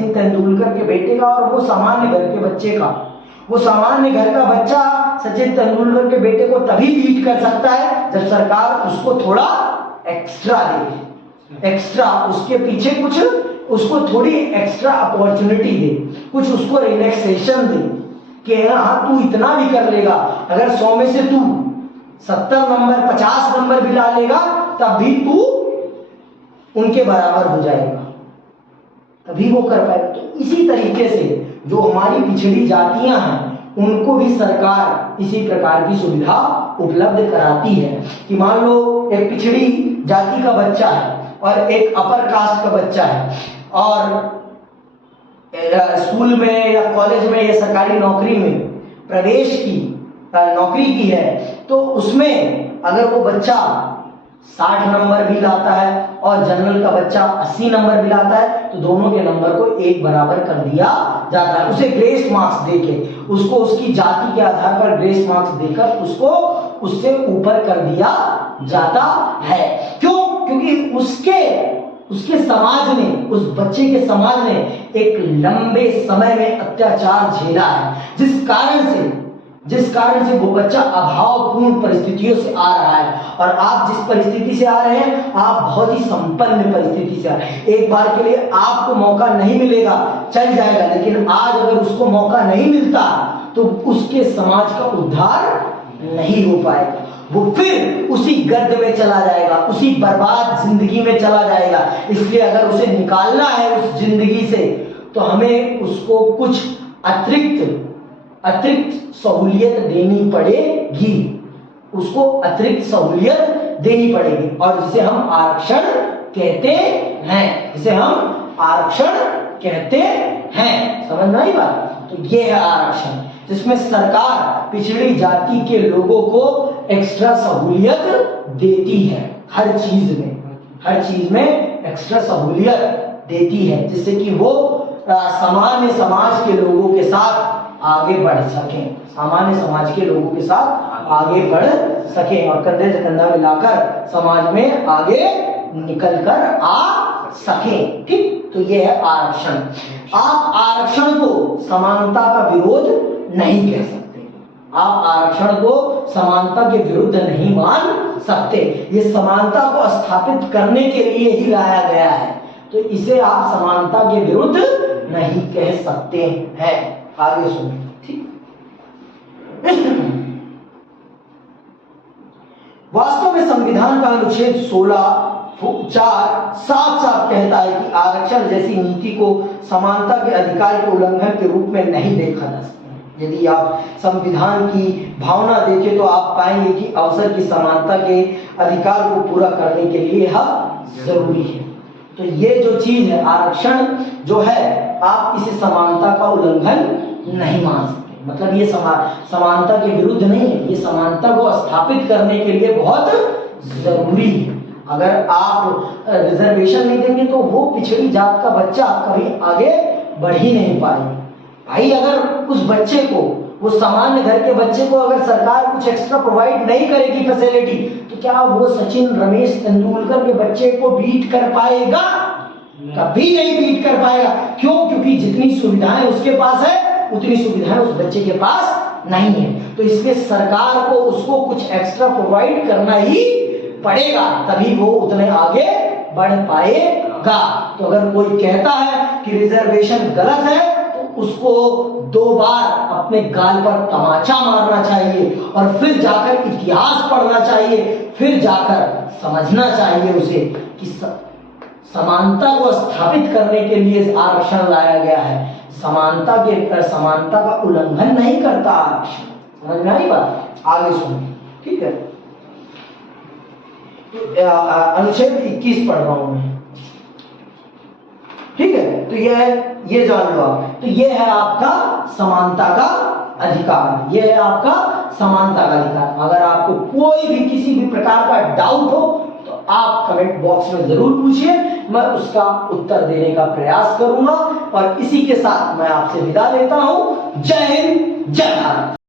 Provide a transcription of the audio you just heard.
सचिन तेंदुलकर के बेटे का और वो सामान्य घर के बच्चे का। वो सामान्य घर का बच्चा सचिन तेंदुलकर के बेटे को तभी बीट कर सकता है जब सरकार उसको थोड़ा एक्स्ट्रा दे, एक्स्ट्रा उसके पीछे कुछ उसको थोड़ी एक्स्ट्रा अपॉर्चुनिटी दे, कुछ उसको रिलैक्सेशन दे कि हाँ तू इतना भी कर लेगा। अगर 100 में से तू 70 नंबर 50 नंबर भी ला लेगा तब भी तू उनके बराबर हो जाएगा, तभी वो कर पाएगा। तो इसी तरीके से जो हमारी पिछड़ी जातियां हैं उनको भी सरकार इसी प्रकार की सुविधा उपलब्ध कराती है कि मान लो एक पिछड़ी जाति का बच्चा है और एक अपर कास्ट का बच्चा है और स्कूल में या कॉलेज में या सरकारी नौकरी में प्रवेश की नौकरी की है, तो उसमें अगर वो बच्चा 60 नंबर भी लाता है और जनरल का बच्चा 80 नंबर भी लाता है तो दोनों के नंबर को एक बराबर कर दिया जाता है। उसे ग्रेस मार्क्स देके, उसको उसकी जाति के आधार पर ग्रेस मार्क्स देकर उसको उससे ऊपर कर दिया जाता है। क्यों? क्योंकि उसके समाज ने, उस बच्चे के समाज ने एक लंबे समय में अत्याचार झेला है, जिस कारण से वो बच्चा अभावपूर्ण परिस्थितियों से आ रहा है। और आप जिस परिस्थिति से आ रहे हैं, आप बहुत ही संपन्न परिस्थिति से आ रहे हैं। एक बार के लिए आपको मौका नहीं मिलेगा, चल जाएगा, लेकिन आज अगर उसको मौका नहीं मिलता तो उसके समाज का उद्धार नहीं हो पाएगा। वो फिर उसी गर्द में चला जाएगा, उसी बर्बाद जिंदगी में चला जाएगा। इसलिए अगर उसे निकालना है उस जिंदगी से तो हमें उसको कुछ अतिरिक्त सहूलियत देनी पड़ेगी, उसको अतिरिक्त सहूलियत देनी पड़ेगी। और जिसे हम आरक्षण कहते हैं, जिसे हम आरक्षण कहते हैं, समझ में आई बात? तो ये है आरक्षण, जिसमें सरकार पिछड़ी जाति के लोगों को एक्स्ट्रा सहूलियत देती है, हर चीज में एक्स्ट्रा सहूलियत देती है, जिससे कि वो सामान्य समाज के लोगों के साथ आगे बढ़ सकें, सामान्य समाज के लोगों के साथ आगे बढ़ सकें और कंधे से कंधा मिलाकर समाज में आगे निकल कर आ सकें। ठीक, तो ये है आरक्षण। आप आरक्षण को समानता का विरोध नहीं कह सकते, आप आरक्षण को समानता के विरुद्ध नहीं मान सकते। ये समानता को स्थापित करने के लिए ही लाया गया है, तो इसे आप समानता के विरुद्ध नहीं कह सकते हैं। आगे सुनिए, ठीक। वास्तव में संविधान का अनुच्छेद 16(4) साफ कहता है कि आरक्षण जैसी नीति को समानता के अधिकार के उल्लंघन के रूप में नहीं देखा जा सकता। यदि आप संविधान की भावना देखें तो आप पाएंगे कि अवसर की समानता के अधिकार को पूरा करने के लिए यह जरूरी है। तो ये जो चीज है आरक्षण जो है, आप इसे समानता का उल्लंघन नहीं मान सकते। मतलब ये समानता के विरुद्ध नहीं है, ये समानता को स्थापित करने के लिए बहुत जरूरी है। अगर आप रिजर्वेशन नहीं देंगे तो वो पिछड़ी जात का बच्चा कभी आगे बढ़ ही नहीं पाएगा। भाई अगर उस बच्चे को, वो सामान्य घर के बच्चे को अगर सरकार कुछ एक्स्ट्रा प्रोवाइड नहीं करेगी फैसिलिटी, तो क्या वो सचिन रमेश तेंदुलकर के बच्चे को बीट कर पाएगा? कभी नहीं बीट कर पाएगा। क्यों? क्योंकि जितनी सुविधाएं उसके पास है उतनी सुविधाएं उस बच्चे के पास नहीं है। तो इसलिए सरकार को उसको कुछ एक्स्ट्रा प्रोवाइड करना ही पड़ेगा, तभी वो उतने आगे बढ़ पाएगा। तो अगर कोई कहता है कि रिजर्वेशन गलत है तो उसको 2 बार अपने गाल पर तमाचा मारना चाहिए और फिर जाकर इतिहास पढ़ना चाहिए, फिर जाकर समझना चाहिए उसे कि समानता को स्थापित करने के लिए आरक्षण लाया गया है। समानता का उल्लंघन नहीं करता आरक्षण। समझ में आई बात? आगे सुनिए, ठीक है। तो अनुच्छेद 21 पढ़ रहा हूं मैं, ठीक है। तो ये जान लो आप। तो ये है आपका समानता का अधिकार, ये है आपका समानता का अधिकार। अगर आपको कोई भी किसी भी प्रकार का डाउट हो तो आप कमेंट बॉक्स में जरूर पूछिए, मैं उसका उत्तर देने का प्रयास करूंगा। और इसी के साथ मैं आपसे विदा लेता हूं। जय हिंद, जय भारत।